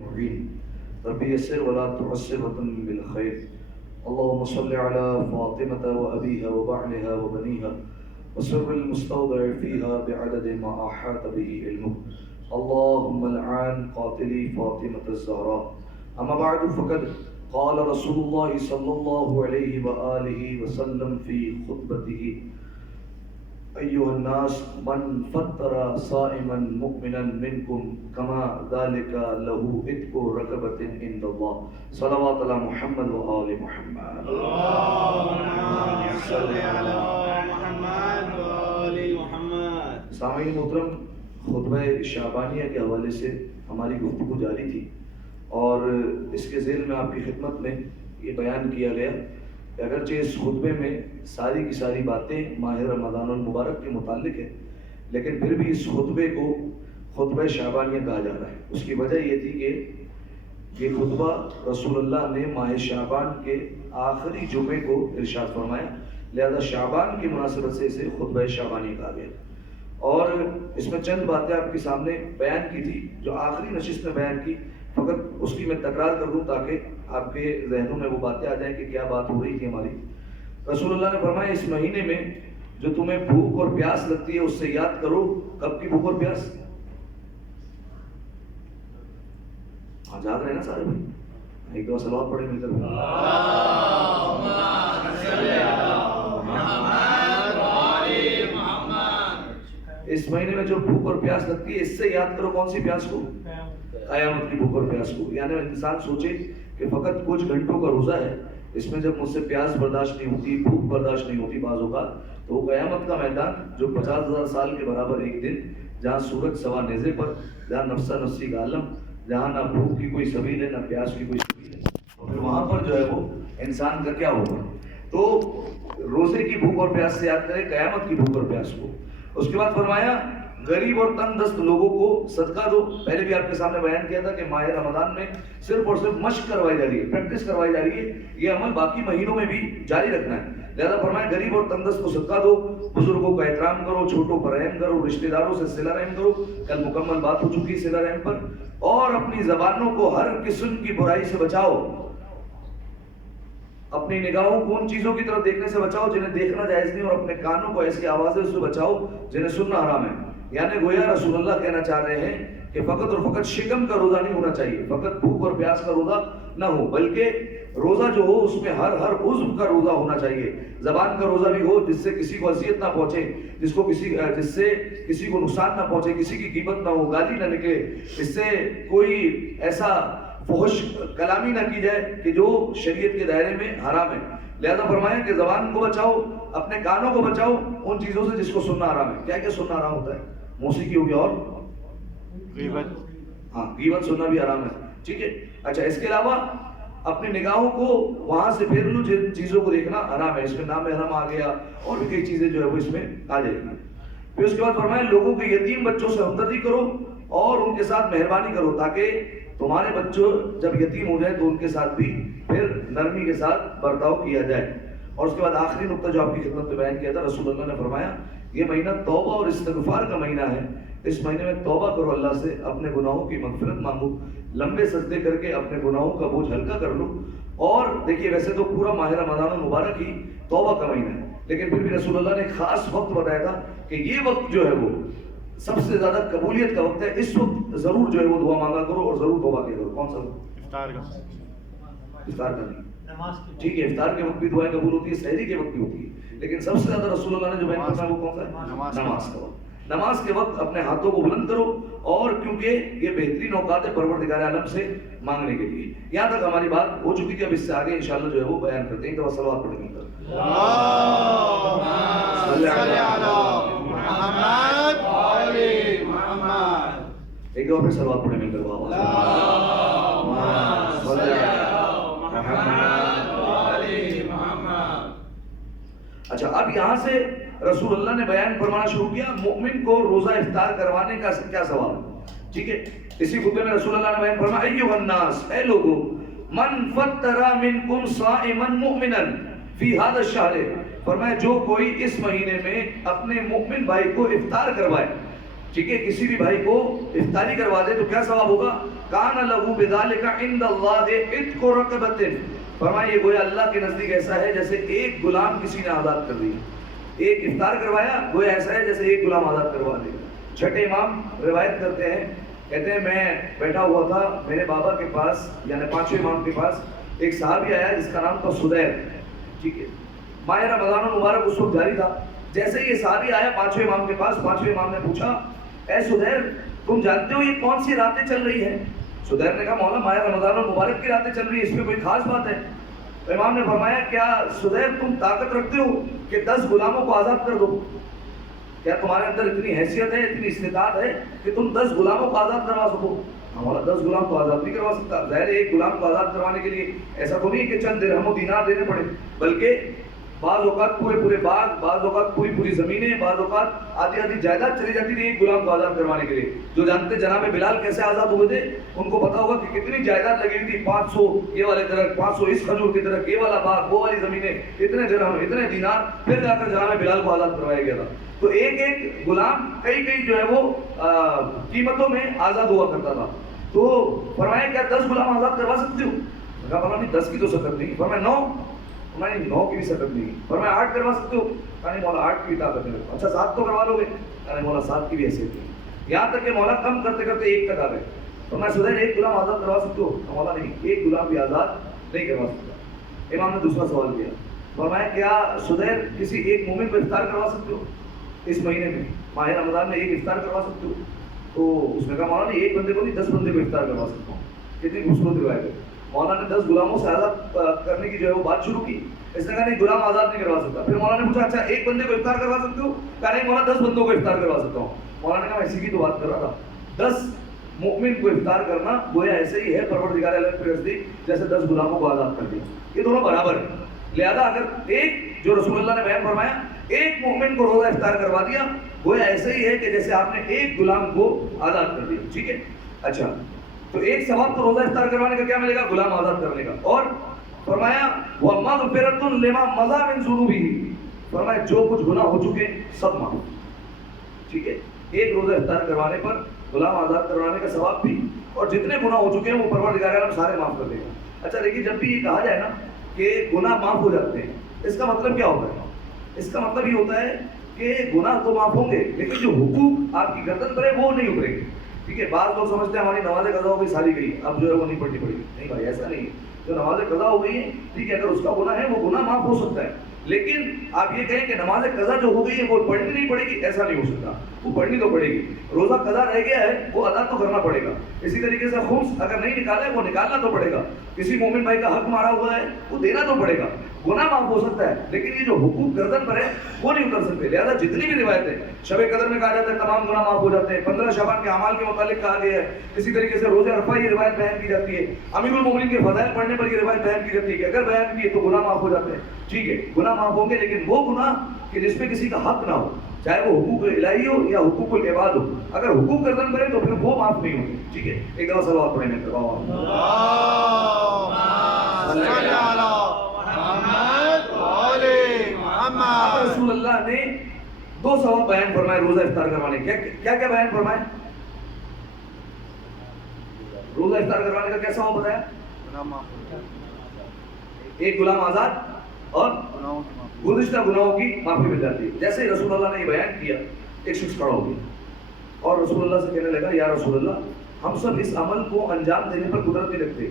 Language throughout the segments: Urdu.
معين رب يسر ولا تعسر وتمم بالخير. اللهم صل على فاطمة وأبيها وبعلها وبنيها وسر المستودع فيها بعدد ما أحاط به علمك. اللهم العن قاتلي فاطمة الزهراء. أما بعد فقد قال رسول الله صلى الله عليه وآله وسلم في خطبته: أيها الناس من فطر صائما مؤمنا منكم كما ذلك له عتق رقبة عند الله. صلوات على محمد وآل محمد. اللهم صل على محمد وآل محمد. سامعین محترم، خطبہ شعبانیہ کے حوالے سے ہماری گفتگو جاری تھی اور اس کے ذیل میں آپ کی خدمت میں یہ بیان کیا گیا کہ اگرچہ اس خطبے میں ساری کی ساری باتیں ماہ رمضان المبارک کے متعلق ہیں، لیکن پھر بھی اس خطبے کو خطبہ شعبانیہ کہا جا رہا ہے۔ اس کی وجہ یہ تھی کہ یہ خطبہ رسول اللہ نے ماہ شعبان کے آخری جمعے کو ارشاد فرمایا، لہذا شعبان کی مناسبت سے اسے خطبہ شعبانیہ کہا گیا۔ اور اس میں چند باتیں آپ کے سامنے بیان کی تھی جو آخری نشست میں بیان کی، فقط اس کی میں تکرار کر دوں تاکہ آپ کے ذہنوں میں وہ باتیں آ جائیں کہ کیا بات ہو رہی تھی ہماری۔ رسول اللہ نے فرمایا اس مہینے میں جو تمہیں بھوک اور پیاس لگتی ہے اس سے یاد کرو۔ کب کی بھوک اور پیاس؟ ہاں جاگ رہے نا سارے بھائی؟ ایک دو صلوات پڑھیں مل کر۔ اس مہینے میں جو بھوک اور پیاس لگتی ہے اس سے یاد کرو۔ کون سی پیاس کو؟ قیامت کی بھوک اور پیاس کو۔ یعنی انسان سوچے کہ فقط کچھ گھنٹوں کا روزہ ہے، اس میں جب مجھ سے پیاس برداشت نہیں ہوتی، بھوک برداشت نہیں ہوتی بعض اوقات، تو وہ قیامت کا میدان جو 50,000 سال کے برابر ایک دن، جہاں سورج سوا نیزے پر، جہاں نفسا نفسی کا عالم، جہاں نہ بھوک کی کوئی سبیل ہے نہ پیاس کی کوئی سبیل ہے، اور پھر وہاں پر جو ہے وہ انسان کا کیا ہوگا؟ تو روزے کی بھوک اور پیاس سے یاد کرے قیامت کی بھوک اور پیاس کو۔ اس کے بعد فرمایا غریب اور تنگ دست لوگوں کو صدقہ دو۔ پہلے بھی آپ کے سامنے بیان کیا تھا کہ ماہ رمضان میں صرف اور صرف مشق کروائی جا رہی ہے، پریکٹس کروائی جا رہی ہے، یہ عمل باقی مہینوں میں بھی جاری رکھنا ہے۔ لہذا فرمایا غریب اور تنگ دست کو صدقہ دو، بزرگوں کا احترام کرو، چھوٹوں پر رحم کرو، رشتہ داروں سے صلہ رحم کرو، کل مکمل بات ہو چکی صلہ رحم پر، اور اپنی زبانوں کو ہر قسم کی برائی سے بچاؤ۔ اپنی نگاہوں کو ان چیزوں کی طرف دیکھنے سے بچاؤ جنہیں دیکھنا جائز نہیں، اور اپنے کانوں کو ایسی آوازیں سے بچاؤ جنہیں سننا حرام ہے۔ یعنی گویا رسول اللہ کہنا چاہ رہے ہیں کہ فقط اور فقط شکم کا روزہ نہیں ہونا چاہیے، فقط بھوک اور پیاس کا روزہ نہ ہو، بلکہ روزہ جو ہو اس میں ہر عضو کا روزہ ہونا چاہیے۔ زبان کا روزہ بھی ہو جس سے کسی کو اذیت نہ پہنچے، جس سے کسی کو نقصان نہ پہنچے، کسی کی غیبت نہ ہو، گالی نہ نکلے، اس سے کوئی ایسا فحش کلامی نہ کی جائے کہ جو شریعت کے دائرے میں حرام ہے۔ لہذا فرمایا کہ زبان کو بچاؤ، اپنے کانوں کو بچاؤ ان چیزوں سے جس کو سننا حرام ہے۔ کیا کیا سننا حرام ہوتا ہے؟ موسیقی ہو گیا، اور غیبت، ہاں غیبت سننا بھی حرام ہے، ٹھیک ہے۔ اچھا، اس کے علاوہ اپنی نگاہوں کو وہاں سے پھیر لو جن چیزوں کو دیکھنا حرام ہے، اس میں نامحرم آ گیا اور بھی کئی چیزیں جو ہے وہ اس میں آ جائے گی۔ پھر اس کے بعد فرمایا لوگوں کے یتیم بچوں سے ہمدردی کرو اور ان کے ساتھ مہربانی کرو، تاکہ تمہارے بچوں جب یتیم ہو جائے تو ان کے ساتھ بھی پھر نرمی کے ساتھ برتاؤ کیا جائے۔ اور اس کے بعد آخری نقطہ جو آپ کی خدمت میں بیان کیا تھا، رسول اللہ نے فرمایا یہ مہینہ توبہ اور استغفار کا مہینہ ہے، اس مہینے میں توبہ کرو، اللہ سے اپنے گناہوں کی مغفرت مانگو، لمبے سجدے کر کے اپنے گناہوں کا بوجھ ہلکا کر لو۔ اور دیکھیے ویسے تو پورا ماہ رمضان المبارک ہی توبہ کا مہینہ ہے، لیکن پھر بھی رسول اللہ نے ایک خاص وقت بتایا تھا کہ یہ وقت جو ہے وہ سب سے زیادہ قبولیت کا وقت ہے، اس وقت ضرور جو ہے وہ دعا مانگا کرو اور ضرور توبہ کیا کرو۔ کون سا وقت؟ افطار کا نہیں، ٹھیک ہے، افطار کے وقت بھی دعائیں قبول ہوتی ہے، سحری کے وقت بھی ہوتی ہے، لیکن سب سے زیادہ رسول اللہ نے جو بیان کرنا ہے وہ کون سا ہے؟ نماز کا وقت۔ نماز کے وقت اپنے ہاتھوں کو بلند کرو، اور کیونکہ یہ بہترین اوقات ہے پروردگار عالم سے مانگنے کے لیے۔ یہاں تک ہماری بات ہو چکی تھی، اب اس سے آگے انشاءاللہ جو ہے وہ بیان کرتے ہیں۔ تو صلوات پڑھیں گے۔ ایک دفعہ پھر صلوات پڑھیں مل کر۔ اچھا، اب یہاں سے رسول اللہ نے بیان فرمانا شروع کیا مومن کو روزہ افطار کروانے کا کیا ثواب ہے، ٹھیک ہے۔ اسی خطبے میں رسول اللہ نے بیان فرمایا ایھا الناس، اے لوگو، من فطر منکم صائما مؤمنا فی ھذا الشہر، فرمایا جو کوئی اس مہینے میں اپنے مؤمن بھائی کو افطار کروائے، ٹھیک ہے، کسی بھی بھائی کو افطاری کروا دے تو کیا ثواب ہوگا؟ کان لہو بذالک عند اللہ عتق رقبۃ، فرمایا یہ گویا اللہ کے نزدیک ایسا ہے جیسے ایک غلام کسی نے آزاد کر دیا. ایک افطار کروایا گویا ایسا ہے جیسے ایک غلام آزاد کروا دے. چھٹے امام روایت کرتے ہیں، کہتے ہیں میں بیٹھا ہوا تھا میرے بابا کے پاس، یعنی پانچویں امام کے پاس ایک صحابی آیا جس کا نام تھا سدیر. ٹھیک ہے، ماہ رمضان المبارک اس وقت جاری تھا. جیسے ہی یہ صحابی آیا پانچویں امام کے پاس، پانچویں امام نے پوچھا اے سدیر تم جانتے ہو یہ کون سی راتیں چل رہی ہیں؟ سدیر نے کہا مولا ماہ رمضان المبارک کی راتیں چل رہی ہیں، اس میں کوئی خاص بات ہے؟ تو امام نے فرمایا کیا سدیر تم طاقت رکھتے ہو کہ 10 غلاموں کو آزاد کر دو؟ کیا تمہارے اندر اتنی حیثیت ہے، اتنی استطاعت ہے کہ تم 10 غلاموں کو آزاد کروا سکو؟ ہمارا 10 غلام کو آزاد نہیں کروا سکتا. ظاہر ہے ایک غلام کو آزاد کروانے کے لیے ایسا تو نہیں کہ چند درہم و دینار دینے پڑے، بلکہ بعض اوقات پورے باغ، بعض اوقات پوری زمینیں، بعض اوقات آدھی جائیداد چلی جاتی تھی ایک غلام کو آزاد کروانے کے لیے. جو جانتے جناب بلال کیسے آزاد ہوئے تھے ان کو پتا ہوگا کہ کتنی جائیداد لگی ہوئی تھی. 500 یہ والے درخت، 500 اس کھجور کی درخت، یہ والا باغ، وہ والی زمینیں، اتنے درہم، اتنے دینار، پھر جا کر جناب بلال کو آزاد کروایا گیا تھا. تو ایک غلام کئی جو ہے وہ قیمتوں میں آزاد ہوا کرتا تھا. تو فرمایا کیا 10 غلام آزاد کروا سکتے ہو؟ کہا فرمایا نہیں 10 کی تو سکت نہیں. فرمایا 9؟ فرمایا 9 کی بھی سکت نہیں. فرمایا 8 کروا سکتے ہو؟ کہا نہیں مولا 8 کی بھی طاقت نہیں. اچھا 7 تو کروا لو گے؟ کہا نہیں مولا 7 کی بھی حیثیت نہیں. یہاں تک کہ مولا کم کرتے کرتے 1 تک آ گئے. فرمایا سدیر ایک غلام آزاد کروا سکتے ہو؟ مولا نہیں، ایک غلام بھی آزاد نہیں کروا سکتا. امام نے دوسرا سوال کیا، فرمایا کیا سدیر کسی ایک مومن کو افطار کروا سکتے ہو اس مہینے میں، ماہ رمضان میں ایک افطار کروا سکتے ہو؟ تو اس نے کہا مولانا ایک بندے کو نہیں 10 بندے کو افطار کروا سکتا ہوں. کتنی خوبصورت روایت ہے. مولانا نے 10 غلاموں سے آزاد کرنے کی جو ہے وہ بات شروع کی. اس نے کہا نہیں غلام آزاد نہیں کروا سکتا. پھر مولانا نے پوچھا اچھا ایک بندے کو افطار کروا سکتے ہو؟ کہا نہیں مولانا 10 بندوں کو افطار کروا سکتا ہوں. مولانا نے کہا میں اسی کی تو بات کر رہا تھا. 10 مومن کو افطار کرنا گویا ایسے ہی ہے پروردگار عالم کے نزدیک جیسے 10 غلاموں کو آزاد کر دیا. یہ دونوں برابر ہیں. لہذا اگر ایک جو رسول اللہ نے بیان فرمایا ایک مومن کو روزہ افطار کروا دیا گویا ایسے ہی ہے کہ جیسے آپ نے ایک غلام کو آزاد کر دیا. ٹھیک ہے، اچھا تو ایک ثواب تو روزہ افطار کروانے کا کیا ملے گا؟ غلام آزاد کرنے کا. اور فرمایا وَمَغْفِرَةٌ لِمَا مَضَىٰ مِن ذُنُوبِهِ، فرمایا جو کچھ گناہ ہو چکے سب معاف. ٹھیک ہے، ایک روزہ افطار کروانے پر غلام آزاد کروانے کا ثواب بھی، اور جتنے گناہ ہو چکے ہیں وہ پروردگار عالم سارے معاف کر دے گا. اچھا دیکھیے جب بھی یہ کہا جائے نا کہ گناہ معاف ہو جاتے ہیں، اس کا مطلب کیا ہوتا ہے؟ اس کا مطلب یہ ہوتا ہے کہ گناہ تو معاف ہوں گے لیکن جو حقوق آپ کی گردن پر ہے وہ نہیں اترے گے. ٹھیک ہے، بعض لوگ سمجھتے ہیں ہماری نماز قضا ہو گئی ساری گئی اب جو ہے وہ نہیں پڑھنی پڑے گی. نہیں بھائی ایسا نہیں ہے. جو نماز قضا ہو گئی ہے ٹھیک ہے، اگر اس کا گناہ ہے وہ گناہ معاف ہو سکتا ہے، لیکن آپ یہ کہیں کہ نماز قضا جو ہو گئی ہے وہ پڑھنی نہیں پڑے گی، ایسا نہیں ہو سکتا. وہ پڑھنی تو پڑے گی. روزہ قضا رہ گیا ہے وہ ادا تو کرنا پڑے گا. اسی طریقے سے خمس اگر نہیں نکالا ہے وہ نکالنا تو پڑے گا. کسی مومن بھائی کا حق مارا ہوا ہے وہ دینا تو پڑے گا. گناہ معاف ہو سکتا ہے لیکن یہ جو حقوق گردن پر ہے وہ نہیں اتر سکتے. لہذا جتنی بھی روایتیں شب قدر میں کہا جاتا ہے تمام گناہ معاف ہو جاتے ہیں، 15 شعبان کے اعمال کے متعلق کہا گیا ہے. اسی طریقے سے روزہ عرفہ یہ روایت بیان کی جاتی ہے. امیر المومنین کے فضائل پڑھنے پر یہ روایت بیان کی جاتی ہے کہ اگر بیان کیے تو گناہ معاف ہو جاتے ہیں. ٹھیک ہے، گناہ معاف ہوں گے لیکن وہ گناہ کہ جس پہ کسی کا حق نہ ہو، چاہے وہ حقوق الہی ہو یا حقوق العباد ہو. اگر حقوق گردن پر ہے تو پھر وہ معاف نہیں ہوگی. ٹھیک ہے، ایک دفعہ صلوات پڑھیں گے. رسول اللہ نے 2 ثواب بیان فرمائے روزہ افطار کروانے. کیا بیان فرمائے؟ روزہ افطار کروانے کا کیا ثواب بتایا؟ ایک غلام آزاد اور گزشتہ گناہوں کی معافی مل جاتی ہے. جیسے ہی رسول اللہ نے یہ بیان کیا ایک شخص کھڑا ہو گیا اور رسول اللہ سے کہنے لگا یا رسول اللہ ہم سب اس عمل کو انجام دینے پر قدرت نہیں رکھتے.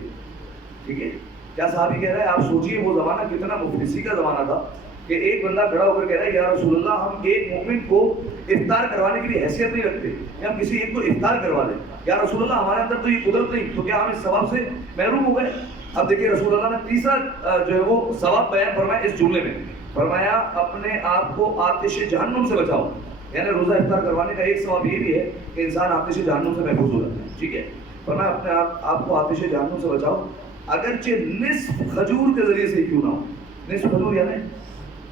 ٹھیک ہے، کیا صحابی کہہ رہا ہے؟ آپ سوچئے وہ زمانہ کتنا مفلسی کا زمانہ تھا کہ ایک بندہ کھڑا ہو کر کہہ رہا ہے یا رسول اللہ ہم ایک مومن کو افطار کروانے کے لیے حیثیت نہیں رکھتے یا ہم کسی ایک کو افطار کروا دیں. یا رسول اللہ ہمارے اندر تو یہ قدرت نہیں، تو کیا ہم اس ثواب سے محروم ہو گئے؟ اب دیکھیے رسول اللہ نے تیسرا جو ہے وہ ثواب بیان فرمایا اس جملے میں. فرمایا اپنے آپ کو آتش جہنم سے بچاؤ. یعنی روزہ افطار کروانے کا ایک ثواب یہ بھی ہے کہ انسان آتش جہنم سے محفوظ ہو جاتا ہے. ٹھیک ہے، فرمایا اپنے آپ کو آتش جہنم سے بچاؤ اگرچہ نصف کھجور کے ذریعے سے کیوں نہ ہو. نصف کھجور یعنی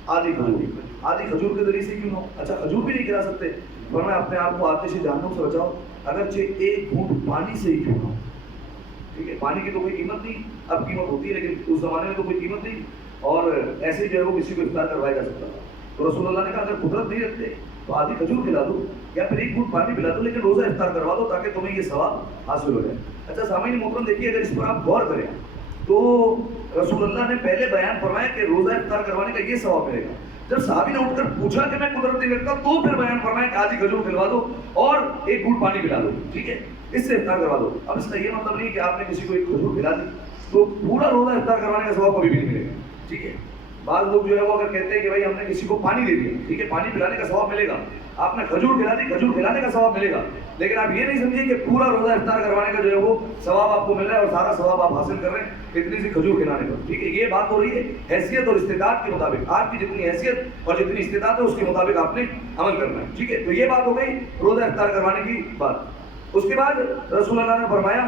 آدھی کھجور کے ذریعے سے کیوں نہ ہو. اچھا کھجور بھی نہیں کھلا سکتے. فرمایا اپنے آپ کو آتش جہنم سے بچاؤ اگرچہ ایک گھونٹ پانی سے ہی کیوں نہ ہو. ٹھیک ہے، پانی کی تو کوئی قیمت نہیں، اب قیمت ہوتی ہے لیکن اس زمانے میں تو کوئی قیمت نہیں اور ایسے جو ہے وہ کسی کو افطار کروایا جا سکتا تھا. تو رسول اللہ نے کہا اگر قدرت نہیں رکھتے تو آدھی کھجور کھلا دو یا پھر ایک گھونٹ پانی پلا دو, لیکن روزہ افطار کروا دو تاکہ تمہیں یہ ثواب حاصل ہو جائے. اچھا سامعین محترم دیکھیے, اگر اس پر آپ غور کریں تو رسول اللہ نے پہلے بیان فرمایا کہ روزہ افطار کروانے کا یہ ثواب ملے گا. جب صحابی نے اٹھ کر پوچھا کہ میں قدرت نہیں رکھتا, تو پھر بیان فرمایا کہ آدھی کھجور کھلوا دو اور ایک گھونٹ پانی پلا دو, ٹھیک ہے, اس سے افطار کروا دو. اب اس کا یہ مطلب نہیں کہ آپ نے کسی کو ایک کھجور کھلا دی تو پورا روزہ افطار کروانے کا ثواب کبھی بھی نہیں ملے گا, ٹھیک ہے. بعض لوگ جو ہے وہ اگر کہتے ہیں کہ بھائی ہم نے کسی کو پانی دے دیا, ٹھیک ہے, پانی پلانے کا ثواب ملے گا, آپ نے کھجور کھلا دی, کھجور کھلانے کا ثواب ملے گا, لیکن آپ یہ نہیں سمجھیے کہ پورا روزہ افطار کروانے کا جو ہے وہ ثواب آپ کو مل رہا ہے اور سارا ثواب آپ حاصل کر رہے ہیں اتنی سی کھجور کھلانے کا, ٹھیک ہے. یہ بات ہو رہی ہے حیثیت اور استطاعت کے مطابق, آپ کی جتنی حیثیت اور جتنی استطاعت ہے اس کے مطابق آپ نے عمل کرنا ہے, ٹھیک ہے. تو یہ بات ہو گئی روزہ افطار کروانے کی بات. اس کے بعد رسول اللہ نے فرمایا,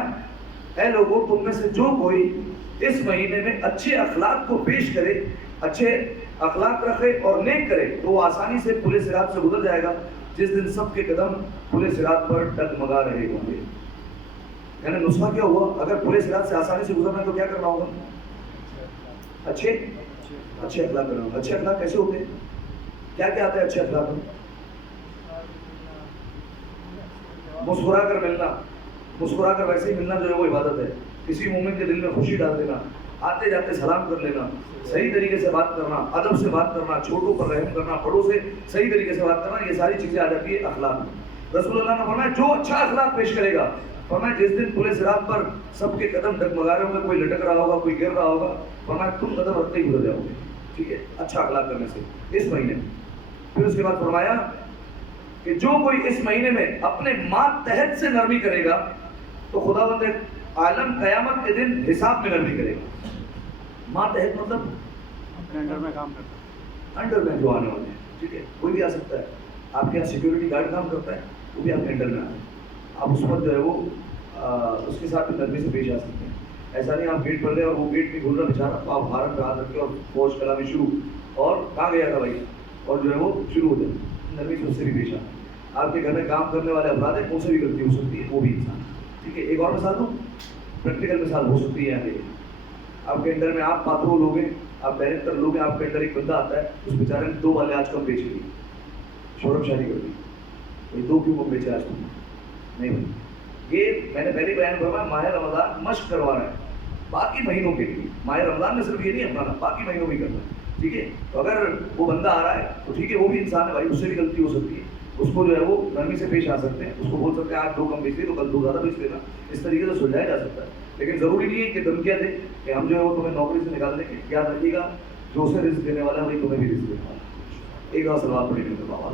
اے لوگوں تم میں سے جو کوئی اس مہینے میں اچھے اخلاق کو پیش کرے, اچھے اخلاق رکھے اور نیک کرے, تو وہ آسانی سے پلے صراط سے گزر جائے گا جس دن سب کے قدم پلے صراط پر ڈگمگا رہے ہوں گے. یعنی نسخہ کیا ہوا, اگر پلے صراط سے آسانی سے گزرنا ہے تو کیا کرنا ہوگا؟ اچھے اخلاق کرنا ہوگا. اچھے اخلاق کیسے ہوتے ہیں, کیا کیا آتا ہے اچھے اخلاق میں؟ مسکرا کر ملنا, مسکرا کر ویسے ہی ملنا جو ہے وہ عبادت ہے. کسی مومن کے دل میں خوشی ڈال دینا, آتے جاتے سلام کر لینا, صحیح طریقے سے بات کرنا, ادب سے بات کرنا, چھوٹوں پر رحم کرنا, بڑوں سے صحیح طریقے سے بات کرنا, یہ ساری چیزیں آ جاتی ہے اخلاق میں. رسول اللہ نے فرمایا جو اچھا اخلاق پیش کرے گا, فرمایا جس دن پورے صراط پر سب کے قدم ڈگمگا رہے ہوں گے, کوئی لٹک رہا ہوگا, کوئی گر رہا ہوگا, فرمایا تم قدم رکھتے ہی گزر جاؤ گے, ٹھیک ہے, اچھا اخلاق کرنے سے اس مہینے میں. پھر اس کے بعد فرمایا کہ جو کوئی اس مہینے میں اپنے ماتحت سے نرمی کرے گا تو خداوند عالم قیامت کے دن حساب میں نرمی کرے گا. ماتحت مطلب اپنے انڈر میں کام کرتا انڈر میں جو آنے والے ہیں, ٹھیک ہے, کوئی بھی آ سکتا ہے. آپ کے یہاں سیکورٹی گارڈ کام کرتا ہے, وہ بھی آپ کے انڈر میں آتا ہے, آپ اس پر جو ہے وہ اس کے ساتھ بھی نرمی سے پیش آ سکتے ہیں. ایسا نہیں آپ گیٹ پر لے اور وہ گیٹ بھی کھل رہا بیچارہ, تو آپ ہارن پہ ہاتھ رکھے اور فوج کلامی شروع, اور کہاں گیا تھا بھائی, اور جو ہے وہ شروع ہو جائے, نرمی سے اس سے بھی پیش آ. آپ کے گھر میں کام کرنے والے افراد ہیں, ان سے بھی غلطی ہو سکتی ہے, وہ بھی انسان, ٹھیک ہے. ایک اور مثال دوں, پریکٹیکل مثال ہو سکتی ہے. آپ کے انڈر میں آپ پاترول ہو گئے, آپ ڈائریکٹر لوگ ہیں, آپ کے انڈر ایک بندہ آتا ہے, اس بیچارے نے 2 والے آج کم بیچ لی, شورم شادی کر دی, بھائی 2 کیوں کم بیچے آج تم نہیں بھائی. یہ میں نے پہلے بیان کروا, ماہ رمضان مشق کروا رہا ہے باقی مہینوں کے لیے. ماہ رمضان میں صرف یہ نہیں اپنانا, باقی مہینوں میں کرنا, ٹھیک ہے. تو اگر وہ بندہ آ رہا ہے تو ٹھیک ہے, وہ بھی انسان ہے بھائی, اس سے بھی غلطی ہو سکتی ہے, اس کو جو ہے وہ نرمی سے پیش آ سکتے ہیں, اس کو بول سکتے ہیں آج 2 کم بیچ لیے تو کل 2 زیادہ بیچ لینا, اس طریقے سے سلجھایا جا سکتا ہے. لیکن ضروری نہیں ہے کہ دھمکیاں دے کہ ہم جو ہے وہ تمہیں نوکری سے نکال دیں گے. یاد رکھیے گا, جو اسے رزق دینے والا ہے وہی تمہیں بھی رزق دینے والا ہے. ایک اور سلوات پڑھی میرے بابا,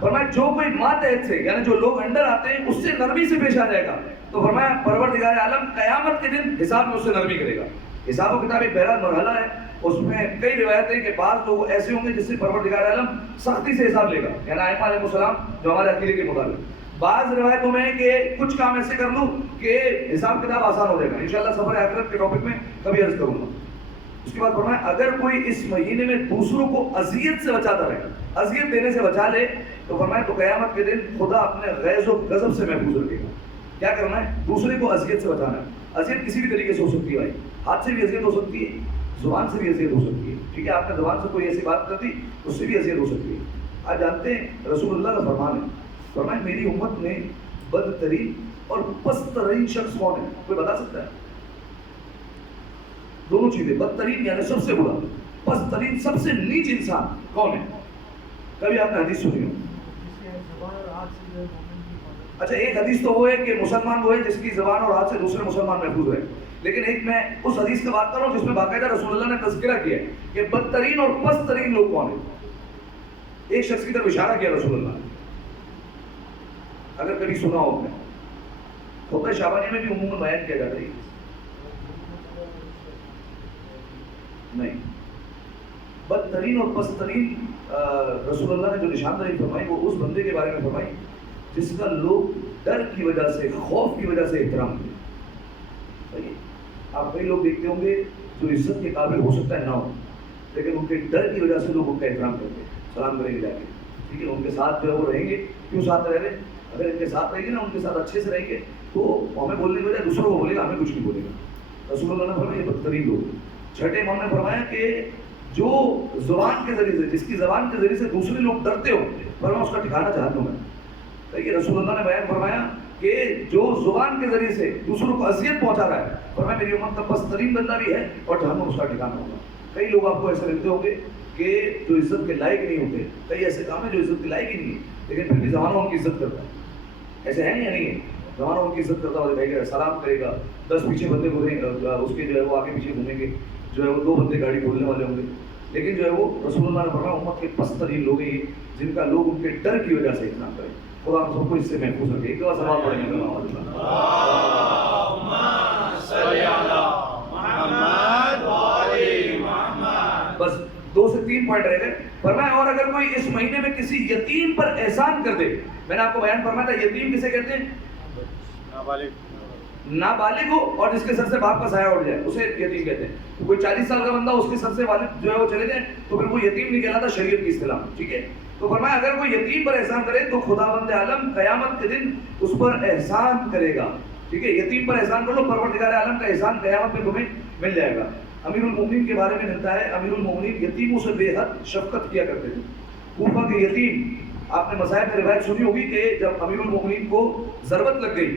فرمایا جو کوئی ماتحت سے, یعنی جو لوگ انڈر آتے ہیں اس سے نرمی سے پیش آ جائے گا, تو فرمایا پروردگار عالم قیامت کے دن حساب میں اس سے نرمی کرے گا. حساب و کتاب ایک بہرحال مرحلہ ہے, اس میں کئی روایتیں کہ بعض لوگ ایسے ہوں گے جس سے پروردگار عالم سختی سے حساب لے گا, یعنی ائمہ علیہ السلام جو ہمارے عقیدے کے مطابق. بعض روایتوں میں کہ کچھ کام ایسے کر لوں کہ حساب کتاب آسان ہو جائے گا. انشاءاللہ سفر آخرت کے ٹاپک میں کبھی عرض کروں گا. اس کے بعد فرمایا اگر کوئی اس مہینے میں دوسروں کو اذیت سے بچاتا رہے, اذیت دینے سے بچا لے, تو فرمایا تو قیامت کے دن خدا اپنے غیظ و غضب سے محفوظ رکھے گا. کیا کرنا ہے؟ دوسرے کو اذیت سے بچانا ہے. اذیت کسی بھی طریقے سے ہو سکتی ہے بھائی, ہاتھ سے بھی اذیت ہو سکتی ہے, زبان سے بھی اذیت ہو سکتی ہے, ٹھیک ہے. آپ نے زبان سے کوئی ایسی بات کر دی اس سے بھی اذیت ہو سکتی ہے. آج جانتے ہیں رسول اللہ کا فرمان ہے, فرمایا میری امت میں بدترین اور پست ترین شخص کون ہے؟ کوئی بتا سکتا ہے؟ دونوں چیزیں, بدترین یعنی سب سے برا, پست ترین سب سے نیچ انسان کون ہے؟ کبھی آپ نے حدیث سنی ہو؟ اچھا, ایک حدیث تو وہ ہے کہ مسلمان وہ ہے جس کی زبان اور ہاتھ سے دوسرے مسلمان محفوظ رہے, لیکن ایک میں اس حدیث کی بات کر رہا ہوں جس میں باقاعدہ رسول اللہ نے تذکرہ کیا ہے کہ بدترین اور پست ترین لوگ کون ہیں. ایک شخص کی طرف اشارہ کیا رسول اللہ نے, اگر کبھی سنا ہو آپ نے, خطبہ شعبانیہ میں بھی عموماً بیان کیا جاتا ہے نہیں. بدترین اور پست ترین رسول اللہ نے جو نشاندہی فرمائی وہ اس بندے کے بارے میں فرمائی جس کا لوگ ڈر کی وجہ سے, خوف کی وجہ سے احترام کرتے. آپ کئی لوگ دیکھتے ہوں گے جو عزت کے قابل ہو سکتا ہے نہ ہو, لیکن ان کے ڈر کی وجہ سے لوگ ان کا احترام کرتے ہیں, سلام کریں گے جا کے, ٹھیک ہے. ان کے ساتھ جو ہے وہ رہیں گے, کیوں ساتھ رہ رہے, اگر ان کے ساتھ رہیں گے نا, ان کے ساتھ اچھے سے رہیں گے تو ہمیں بولنے کی وجہ دوسروں کو بولے گا, ہمیں کچھ نہیں بولے گا. رسول اللہ نے فرمایا یہ بدترین لوگ. چھٹے امام نے فرمایا کہ جو زبان کے ذریعے سے، جس کی زبان کے ذریعے سے دوسرے لوگ ڈرتے ہو، فرمایا اس کا ٹھکانہ جہنم ہے. کہ رسول اللہ نے بیان فرمایا کہ جو زبان کے ذریعے سے دوسروں کو اذیت پہنچا رہا ہے، فرمایا میری امت کا پست ترین بندہ بھی ہے اور جہنم اس کا ٹھکانہ ہوگا. کئی لوگ آپ کو ایسے ملتے ہوں گے کہ جو عزت کے لائق نہیں ہوتے، کئی ایسے کام ہیں جو عزت کے لائق ہی نہیں ہے، لیکن پھر بھی زمانہ ان کی عزت کرتا ہے. ایسے ہے یا نہیں ہے؟ زمانہ ان کی عزت کرتا ہو، بھائی گا سلام کرے گا، 10 پیچھے بندے گھومیں اس کے جو ہے وہ آگے پیچھے گھومیں گے، جو ہے وہ 2 بندے گاڑی کھولنے والے ہوں گے. لیکن جو ہے وہ رسول اللہ نے فرمایا امت کے پست ترین لوگ ہیں جن کا لوگ ان کے ڈر کی وجہ سے اتنا کریں. خدا ہم سب کو اس سے محفوظ رکھے. ایک دفعہ سوال پڑھیں گے. بس 2 سے 3 پوائنٹ رہ گئے. فرمایا اور اگر کوئی اس مہینے میں کسی یتیم پر احسان کر دے، میں نے آپ کو بیان فرمایا تھا یتیم کسے کہتے ہیں؟ نابالغ ہو اور جس کے سر سے باپ کا سایہ اڑ جائے اسے یتیم کہتے ہیں. تو کوئی 40 سال کا بندہ اس کے سر سے والد جو ہے وہ چلے جائیں تو پھر وہ یتیم نہیں کہلاتا شریعت کی اصطلاح. ٹھیک ہے. تو فرمایا اگر کوئی یتیم پر احسان کرے تو خداوند عالم قیامت کے دن اس پر احسان کرے گا. ٹھیک ہے. یتیم پر احسان کر لو، پروردگار عالم کا احسان قیامت میں تمہیں مل جائے گا. امیر المومنین کے بارے میں ملتا ہے امیر المومنین یتیموں سے بے حد شفقت کیا کرتے تھے. کوفہ کے یتیم، آپ نے مصائب میں روایت سنی ہوگی کہ جب امیر المومنین کو ضربت لگ گئی،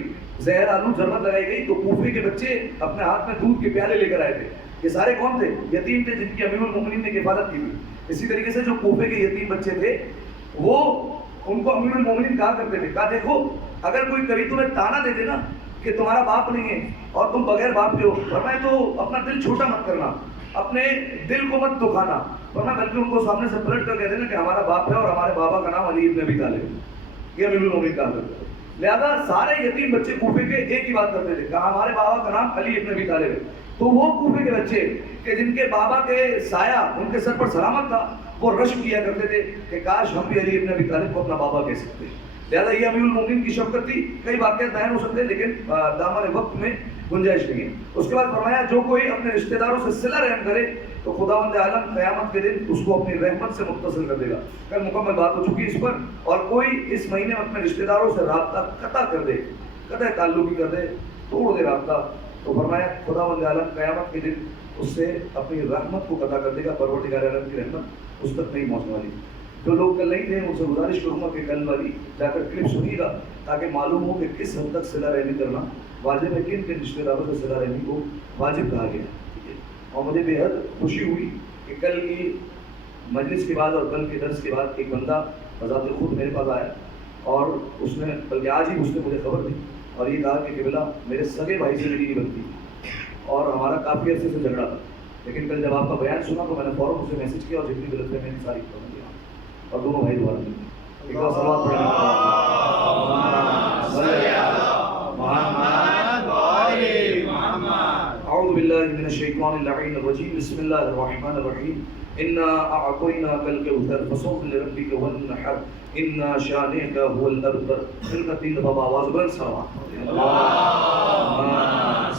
زہر آلود ضربت لگائی گئی، تو کوفے کے بچے اپنے ہاتھ میں دودھ کے پیالے لے کر آئے تھے. یہ سارے کون تھے؟ یتیم تھے جن کی امیر المومنین نے کفالت کی تھی. اسی طریقے سے جو کوفے کے یتیم بچے تھے وہ ان کو امیر المومنین کہا کرتے تھے. کہا دیکھو اگر کوئی کبھی تمہیں تانا دے دے نا کہ تمہارا باپ نہیں ہے اور تم بغیر باپ کے ہو، فرمائے تو اپنا دل چھوٹا مت کرنا، اپنے دل کو مت دکھانا، فرمایا بلکہ ان کو سامنے سے پلٹ کر کہہ دینا کہ ہمارا باپ ہے اور ہمارے بابا کا نام علی ابن ابی طالب ہے. یہ امیر المومنین کہا کرتے تھے. لہذا سارے یتیم بچے کوفے کے ایک ہی بات کرتے تھے، کہا ہمارے بابا کا نام علی ابن ابی طالب ہے. تو وہ کوفے کے بچے کہ جن کے بابا کے سایہ ان کے سر پر سلامت تھا، وہ رشک کیا کرتے تھے کہ کاش ہم بھی علی ابن ابی طالب کو اپنا بابا کہہ سکتے. لہٰذا یہ امیر المومنین کی شفقت تھی. کئی واقعات بیان ہو سکتے ہیں لیکن دامن وقت میں گنجائش نہیں ہے. اس کے بعد فرمایا جو کوئی اپنے رشتہ داروں سے صلہ رحم کرے تو خداوند عالم قیامت کے دن اس کو اپنی رحمت سے متصل کر دے گا. کل مکمل بات ہو چکی اس پر. اور کوئی اس مہینے میں اپنے رشتہ داروں سے رابطہ قطع کر دے، قطع تعلقی کر دے، توڑ دے رابطہ، تو فرمایا خداوند عالم قیامت کے دن اس سے اپنی رحمت کو قطع کر دے گا. پروردگار عالم کی رحمت اس تک نہیں پہنچنے والی. جو لوگ کل نہیں تھے ان سے گزارش کروں گا کہ کل والی جا کر کلپ سنیے گا تاکہ معلوم ہو کہ کس حد تک صلہ رحمی کرنا واجب ہے، کن کن رشتہ داروں سے صلہ رحمی کو واجب کہا گیا. اور مجھے بے حد خوشی ہوئی کہ کل کی مجلس کے بعد اور کل کے درس کے بعد ایک بندہ بذات خود میرے پاس آیا اور اس نے بلکہ آج ہی اس نے مجھے خبر دی اور یہ کہا کہ قبلہ میرے سگے بھائی سے میری نہیں بنتی اور ہمارا کافی عرصے سے جھگڑا تھا، لیکن کل جب آپ کا بیان سنا تو میں نے فوراً اسے میسج کیا اور جتنی غلط ہے میں نے ساری کر دیا اور دونوں بھائی دوبارہ ملے. ایک بار سوال اعوذ باللہ من الشیطان اللعین الرجیم. بسم اللہ الرحمن الرحیم. انا اعطیناک الکوثر فصل لربک وانحر ان شانئک هو الابتر. دل کا 3 دفعہ آواز بلند صلوات. اللہم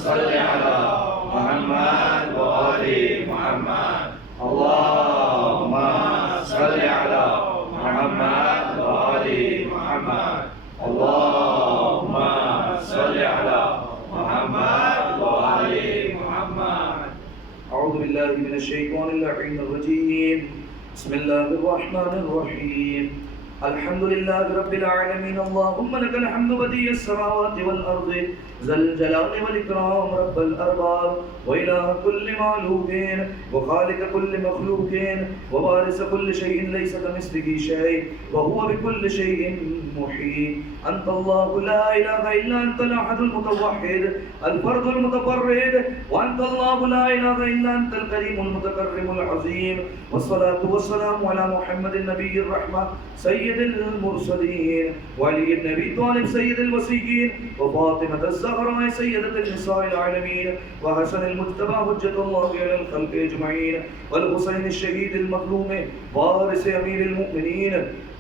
صل علی محمد و آل محمد. اللہم صل علی محمد و آل محمد. اللہم صل علی محمد و آل محمد. اعوذ باللہ من الشیطان اللعین الرجیم. بسم اللہ الرحمن الرحیم. الحمد للہ رب العالمین. اللہم لک الحمد بدیع السماوات والارض ذا الجلال والاکرام رب الارباب وإلہ كل معلوم وخالق كل مخلوق ووارث كل شيء ليس كمثله شيء وهو بكل شيء محيط. أنت الله لا إله إلا أنت الأحد المتوحد الفرد المتفرد وأنت الله لا إله إلا أنت الكريم المتكرم العظيم. والصلاة والسلام على محمد النبي الرحمة سيد المرسلين وعلي بن أبي طالب سيد الوصيين وفاطمة الزهراء سيدة النساء العالمين وحسن المجتبى حجة الله على الخلق أجمعين والحسين الشهيد المظلوم وارث أمير المؤمنين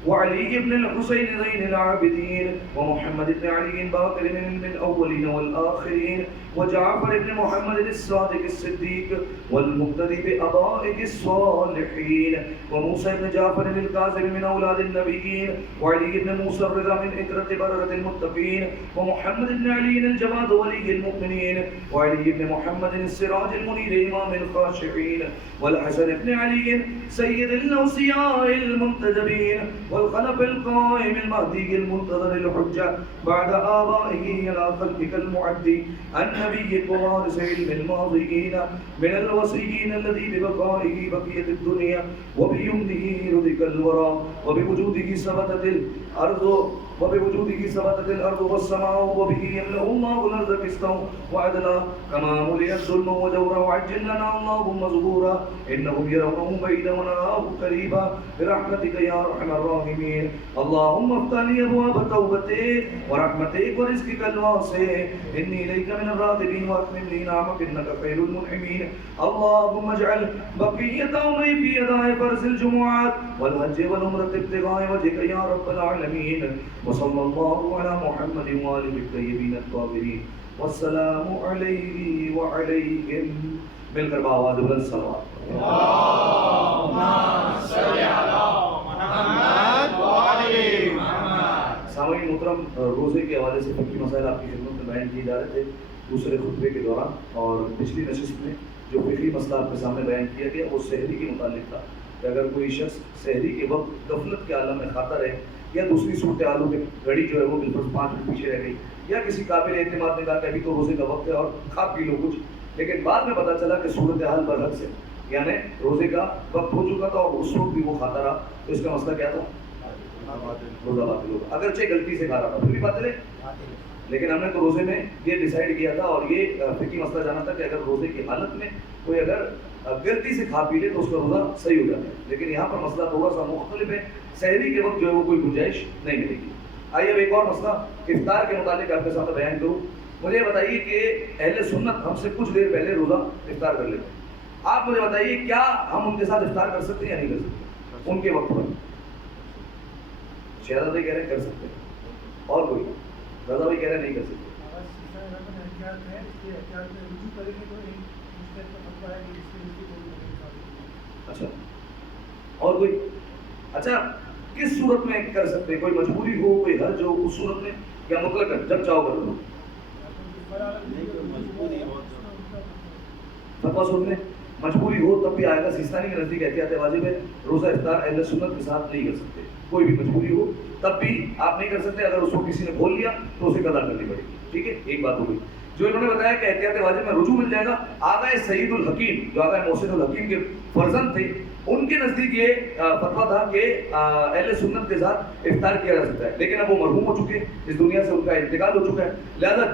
وعلي بن الحسين زين العابدين ومحمد بن علي باقر من الأولين والآخرين وجعفر بن محمد الصادق الصديق والمقتدي بآبائه الصالحين وموسى بن جعفر الكاظم من أولاد النبيين وعلي بن موسى الرضا من إترة بررة المتقين ومحمد بن علي الجواد ولي المؤمنين وعلي بن محمد السراج المنير إمام الخاشعين والحسن بن علي سيد الأوصياء المنتدبين والخلف القائم المهدي المنتظر الحجة بعد آبائه إلى خلقك المعدي النبي ووارث علم الماضيين من الوصيين الذي ببقائه بقية الدنيا وبيمنه رزق الورى وبوجوده ثبتت الأرض والسماء وبه يملأ الله الأرض قسطا وعدلا كما ملئت ظلما وجورا وعجل لنا اللهم زبورا إنهم يرونه بعيدا ونراه قريبا برحمتك يا أرحم الراحمين اللهم افتح لي أبواب توبتك ورحمتك ورزقك الواسع إني إليك من الراغبين وأتمم لي نعمك إنك خير المنعمين اللهم اجعل بقية عمري في أداء فرض الجمعات والحج والعمرة ابتغاء وجهك يا رب العالمين وصلى الله على محمد وآله الطيبين الطاهرين والسلام عليه وعليهم مل کر آواز بلند صلوات اللهم صل على محمد وآل محمد. سامعین محترم، روزے کے حوالے سے فقہی مسائل آپ کی خدمت میں بیان کیے جا رہے تھے دوسرے خطبے کے دوران، اور پچھلی نشست میں جو فقہی مسئلہ آپ کے سامنے بیان کیا گیا وہ سحری کے متعلق تھا کہ اگر کوئی شخص سحری کے وقت غفلت کے عالم میں کھاتا رہے یا دوسری صورتحالوں کی گھڑی جو ہے وہ بالکل 5 منٹ پیچھے رہ گئی یا کسی قابل اعتماد نے کہا کہ ابھی تو روزے کا وقت ہے اور کھا پی لو کچھ، لیکن بعد میں پتہ چلا کہ صورتحال برعکس ہے، یعنی روزے کا وقت ہو چکا تھا اور اس وقت بھی وہ کھاتا رہا، تو اس کا مسئلہ کیا تھا؟ روزہ باطل ہوگا، اگرچہ غلطی سے کھا رہا تھا پھر بھی باطل ہے، لیکن ہم نے تو روزے میں یہ ڈیسائیڈ کیا تھا اور یہ فقہی مسئلہ جانا تھا کہ اگر روزے کی حالت میں کوئی اگر غلطی سے کھا پی لے تو اس کا روزہ صحیح ہو جاتا ہے، لیکن یہاں پر مسئلہ تھوڑا سا مختلف ہے، سحری کے وقت جو ہے وہ کوئی گنجائش نہیں ملے گی۔ آئیے اب ایک اور مسئلہ افطار کے متعلق آپ کے سامنے بیان کروں۔ مجھے بتائیے کہ اہل سنت ہم سے کچھ دیر پہلے روزہ افطار کر لیتے ہیں، آپ مجھے بتائیے کیا ہم ان کے ساتھ افطار کر سکتے ہیں یا نہیں کر سکتے ان کے وقت پر؟ شہزادی کہہ رہے ہیں کر سکتے ہیں، اور کوئی رضا بھی کہہ رہے ہیں نہیں کر سکتے۔ اچھا اور کوئی؟ اچھا کس صورت میں کر سکتے ہیں؟ کوئی مجبوری ہو، کوئی حرج ہو، اس صورت میں یا مطلق ہے جب چاہو کر لو؟ فتویٰ سننے مجبوری ہو تب بھی آئے گا، سیستانی کے نزدیک احتیاط واجب ہے، روزہ افطار اہل سنت کے ساتھ نہیں کر سکتے، کوئی بھی مجبوری ہو تب بھی آپ نہیں کر سکتے، اگر اس کو کسی نے کھول لیا تو اسے قضا کرنی پڑے گی، ٹھیک ہے؟ ایک بات ہو گئی۔ جو انہوں نے بتایا کہ احتیاط واجب میں رجوع مل جائے گا، آغا سعید الحکیم جو آغا محسن الحکیم کے فرزند تھے ان کے نزدیک یہ فتویٰ تھا کہ اہل سنت کے ساتھ افطار کیا جا سکتا ہے، لیکن اب وہ مرحوم ہو چکے، اس دنیا سے ان کا انتقال ہو چکا ہے، لہذا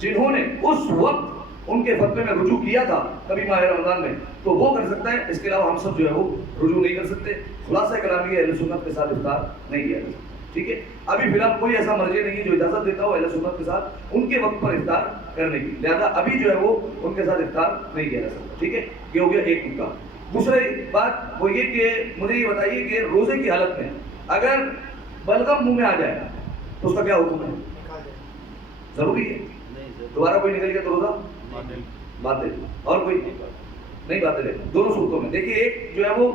جنہوں نے اس وقت ان کے فتوے میں رجوع کیا تھا کبھی ماہ رمضان میں تو وہ کر سکتا ہے، اس کے علاوہ ہم سب جو ہے وہ رجوع نہیں کر سکتے۔ خلاصہ کلام یہ اہل سنت کے ساتھ افطار نہیں کیا جا سکتا، ٹھیک ہے؟ ابھی فی الحال کوئی ایسا مرجع نہیں ہے جو اجازت دیتا ہو اہل سنت کے ساتھ ان کے وقت پر افطار کرنے کی، لہذا ابھی جو ہے وہ ان کے ساتھ افطار نہیں کیا جا سکتا، ٹھیک ہے؟ یہ ہو گیا ایک نکتہ۔ دوسری بات وہ یہ کہ مجھے یہ بتائیے کہ روزے کی حالت میں اگر بلغم منہ میں آ جائے تو اس کا کیا حکم ہے؟ ضروری ہے؟ دوبارہ کوئی نکل گیا تو روزہ باطل، اور کوئی نہیں باطل ہے دونوں صورتوں میں۔ دیکھیے ایک جو ہے وہ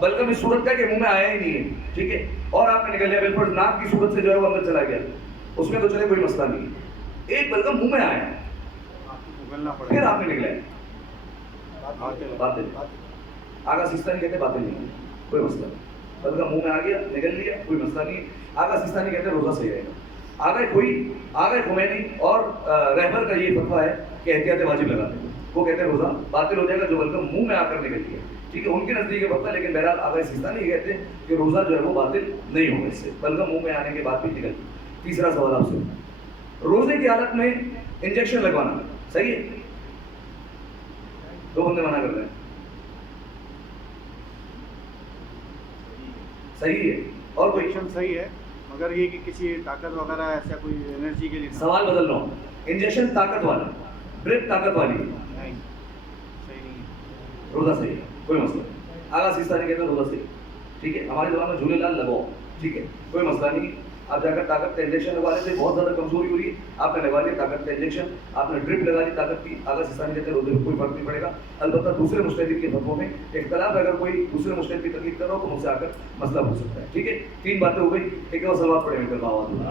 بلغم اس صورت کا کہ منہ میں آیا ہی نہیں ہے، ٹھیک ہے، اور آپ نے نکل لیا بالکل ناک کی صورت سے جو ہے وہ اندر چلا گیا، اس میں تو چلے کوئی مسئلہ نہیں ہے۔ ایک بلغم منہ میں آیا پھر آپ نے نکلا باطل، آگا سیستانی کہتے باطل نہیں، کوئی مسئلہ نہیں، بلغم منہ میں آ گیا نکل لیا کوئی مسئلہ نہیں، آگا سیستانی کہتے روزہ صحیح رہے گا۔ آگے خمینی اور رہبر کا یہ فتویٰ ہے کہ احتیاط واجب لگاتے ہیں، وہ کہتے ہیں روزہ باطل ہو جائے گا جو بلغم منہ میں آ کر نکل گیا، ٹھیک ہے، ان کے نزدیک یہ فتویٰ، لیکن بہرحال آگاہ سیستانی یہ کہتے ہیں کہ روزہ جو ہے وہ باطل نہیں ہوگا اس سے، بلغم منہ میں آنے کے بعد بھی نکل۔ تیسرا سوال آپ سے، روزے کی حالت میں انجیکشن لگوانا صحیح ہے؟ دو بندے منع کر رہے ہیں، صحیح ہے، اور کوئی؟ صحیح ہے مگر یہ کہ کسی طاقت وغیرہ ایسا کوئی انرجی کے لیے سوال بدل رہا ہوں، انجیکشن طاقت والا، بریک طاقت والی نہیں، صحیح نہیں ہے، روزہ صحیح ہے، کوئی مسئلہ نہیں۔ آگا سیستانی کہتے ہیں روزہ صحیح، ٹھیک ہے، ہماری زبان میں جھولے لال لگاؤ، ٹھیک ہے کوئی مسئلہ نہیں. آپ جا کر طاقت کا انجیکشن لگوا لیتے, بہت زیادہ کمزوری ہو رہی ہے, آپ نے لگوا لیا طاقت کا انجیکشن, آپ نے ڈرپ لگا لی طاقت کی, آگے سے ثانی لیتے روزے میں کوئی فرق نہیں پڑے گا. البتہ دوسرے مجتہد کے فتووں میں اختلاف ہے, اگر کوئی دوسرے مجتہد کی تکلیف کر رہا ہو تو مجھ سے آ کر مسئلہ پوچھ سکتا ہے. ٹھیک ہے 3 باتیں ہو گئی. ایک اور سلوات پڑھیں گے پھر آواز میں.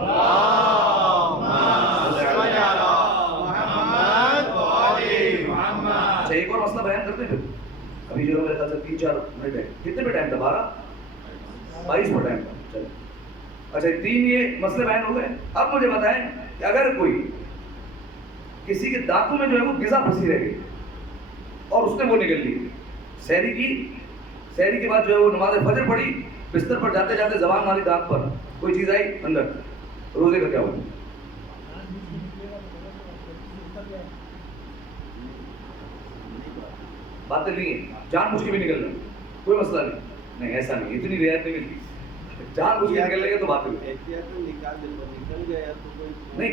اچھا ایک اور مسئلہ بیان کرتے ہیں پھر. ابھی جو ہے میرے خیال سے 3-4 منٹ ہے. کتنے پہ ٹائم تھا؟ 22 پر ٹائم تھا. چلے اچھا 3 یہ مسئلے بیان ہو گئے. اب مجھے بتائیں کہ اگر کوئی کسی کے دانتوں میں جو ہے وہ غذا پھنسی رہ گئی اور اس نے وہ نکل لی, سحری کے بعد جو ہے وہ نماز فجر پڑھی, بستر پر جاتے جاتے زبان والی دانت پر کوئی چیز آئی اندر, روزے کا کیا ہوگا؟ باتیں نہیں ہے, جان بوجھ کے بھی نکل رہے کوئی مسئلہ نہیں. نہیں ایسا نہیں, اتنی رعایت نہیں ملتی. جان بوجھ کے نکل لیں گے تو باتیں نہیں.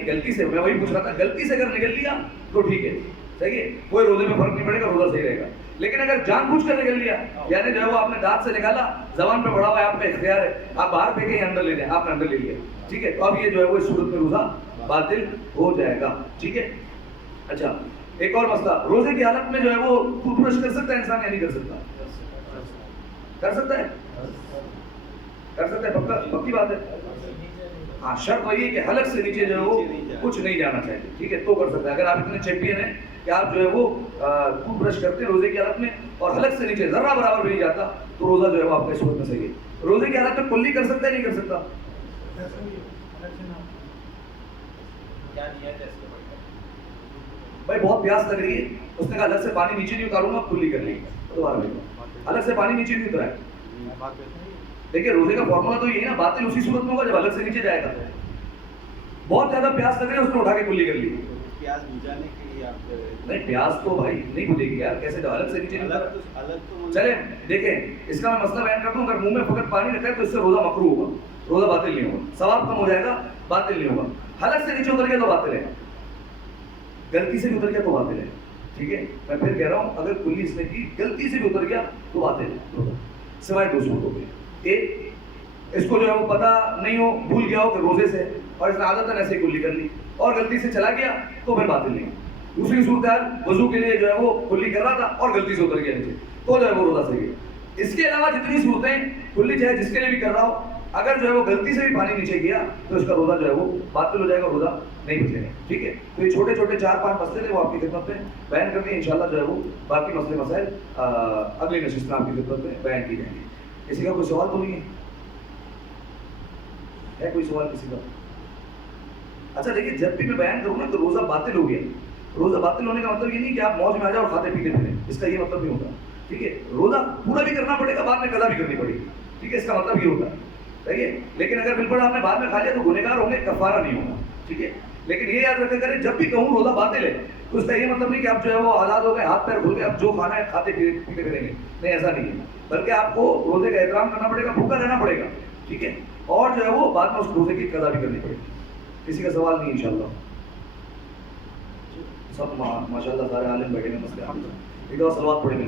غلطی سے, میں وہی پوچھ رہا تھا, غلطی سے اگر نکل لیا تو ٹھیک ہے, صحیح ہے, کوئی روزے میں فرق نہیں پڑے گا, روزہ صحیح رہے گا. لیکن اگر جان بوجھ کر نکل لیا, یعنی جو ہے وہ آپ نے دانت سے نکالا, زبان پہ پڑا ہوا ہے, آپ کا اختیار ہے, آپ باہر پھینکیں یا اندر لے جائیں, آپ نے اندر لے لیا, ٹھیک ہے, تو اب یہ جو ہے وہ اس صورت میں روزہ باطل ہو جائے گا. ٹھیک ہے. اچھا ایک اور مسئلہ, روزے کی حالت میں جو ہے وہ ٹوتھ برش کر سکتا ہے انسان یا نہیں کر سکتا؟ کر سکتا ہے, کر سکتا ہے, پکی بات ہے. ہاں شرط وہی ہے کہ حلق سے نیچے جو ہے وہ کچھ نہیں جانا چاہیے. ٹھیک ہے تو کر سکتا ہے. اگر آپ اتنے چیمپئن ہیں کہ آپ جو ہے وہ ٹوتھ برش کرتے ہیں روزے کی حالت میں اور حلق سے نیچے ذرہ برابر بھی نہیں جاتا تو روزہ جو ہے وہ آپ کا اس وقت میں صحیح ہے. روزے کی حالت میں کلی کر سکتا ہے نہیں کر سکتا؟ بھائی بہت پیاس لگ رہی ہے, اس نے کہا الگ سے پانی نیچے نہیں اتاروں گا, کلی کر لیں گے, دوبارہ الگ سے پانی نیچے نہیں اترا ہے. دیکھیے روزے کا فارمولا تو یہ ہے نا, باطل اسی صورت میں ہوگا جب الگ سے نیچے جائے گا. بہت زیادہ پیاس لگ رہی ہے, اس نے اٹھا کے کلی کر لی. پیاس بجھانے کے لیے آپ نہیں پیاس تو بھائی نہیں بجھے گی یار, کیسے الگ سے نیچے نہیں. چلیں دیکھیں اس کا میں مسئلہ بیان کرتا ہوں. اگر منہ میں فقط پانی رکھا ہے تو اس سے روزہ مکروہ ہوگا, روزہ باطل نہیں ہوگا, ثواب کم ہو جائے گا, باطل نہیں ہوگا. حلق سے نیچے اتر گیا تو باطل ہے, غلطی سے بھی اتر گیا تو باطل ہے. ٹھیک ہے میں پھر کہہ رہا ہوں, اگر کلی اس نے کی غلطی سے بھی اتر گیا تو باطل ہے, سوائے 2 صورتوں کے. ایک اس کو جو ہے وہ پتہ نہیں ہو, بھول گیا ہو کہ روزے سے, اور اس نے عادتاً ایسے کلی کر لی اور غلطی سے چلا گیا تو پھر باطل نہیں. دوسری صورتحال وضو کے لیے جو ہے وہ کلی کر رہا تھا اور غلطی سے اتر گیا نیچے تو جو ہے وہ روزہ صحیح ہے. اس کے علاوہ جتنی صورتیں کلی چاہے جس کے لیے بھی کر رہا ہو, اگر جو ہے وہ غلطی سے بھی پانی نیچے گیا تو اس کا روزہ جو ہے وہ باطل ہو جائے گا, روزہ نہیں بچے گا. ٹھیک ہے تو یہ چھوٹے چھوٹے 4-5 مسئلے تھے, وہ آپ کی خدمت میں بیان کرتے ہیں. انشاءاللہ جو ہے وہ باقی مسئلے مسائل اگلی نشست میں آپ کی خدمت میں بیان کی جائیں گے. کسی کا کوئی سوال تو نہیں ہے کوئی سوال کسی کا؟ اچھا دیکھیے جب بھی میں بیان کروں نا تو روزہ باطل ہو گیا, روزہ باطل ہونے کا مطلب یہ نہیں کہ آپ موج میں آ جاؤ اور کھاتے پیتے پھریں, اس کا یہ مطلب نہیں ہوتا. ٹھیک ہے روزہ پورا بھی کرنا پڑے گا, بعد میں قضا بھی کرنی پڑے گی. ٹھیک ہے اس کا مطلب یہ ہوتا ہے. ٹھیک ہے لیکن اگر بالکل آپ نے بعد میں کھا لیا تو گنہگار ہوں گے, کفارہ نہیں ہوگا. ٹھیک ہے لیکن یہ یاد رکھا کریں جب بھی کہوں روزہ باطل ہے تو اس کا یہ مطلب نہیں کہ آپ جو ہے وہ آزاد ہو گئے, ہاتھ پیر کھل گئے, اب جو کھانا ہے کھاتے پیتے پھریں گے, نہیں ایسا نہیں ہے. بلکہ آپ کو روزے کا احترام کرنا پڑے گا, بھوکا رہنا پڑے گا. ٹھیک ہے اور جو ہے وہ بعد میں اس روزے کی قضا بھی کرنی پڑے گی. کسی کا سوال نہیں انشاءاللہ؟ سب ماشاءاللہ سارے عالم بیٹھے ہیں مسئلے. ایک اور سلوات پڑھیں گے.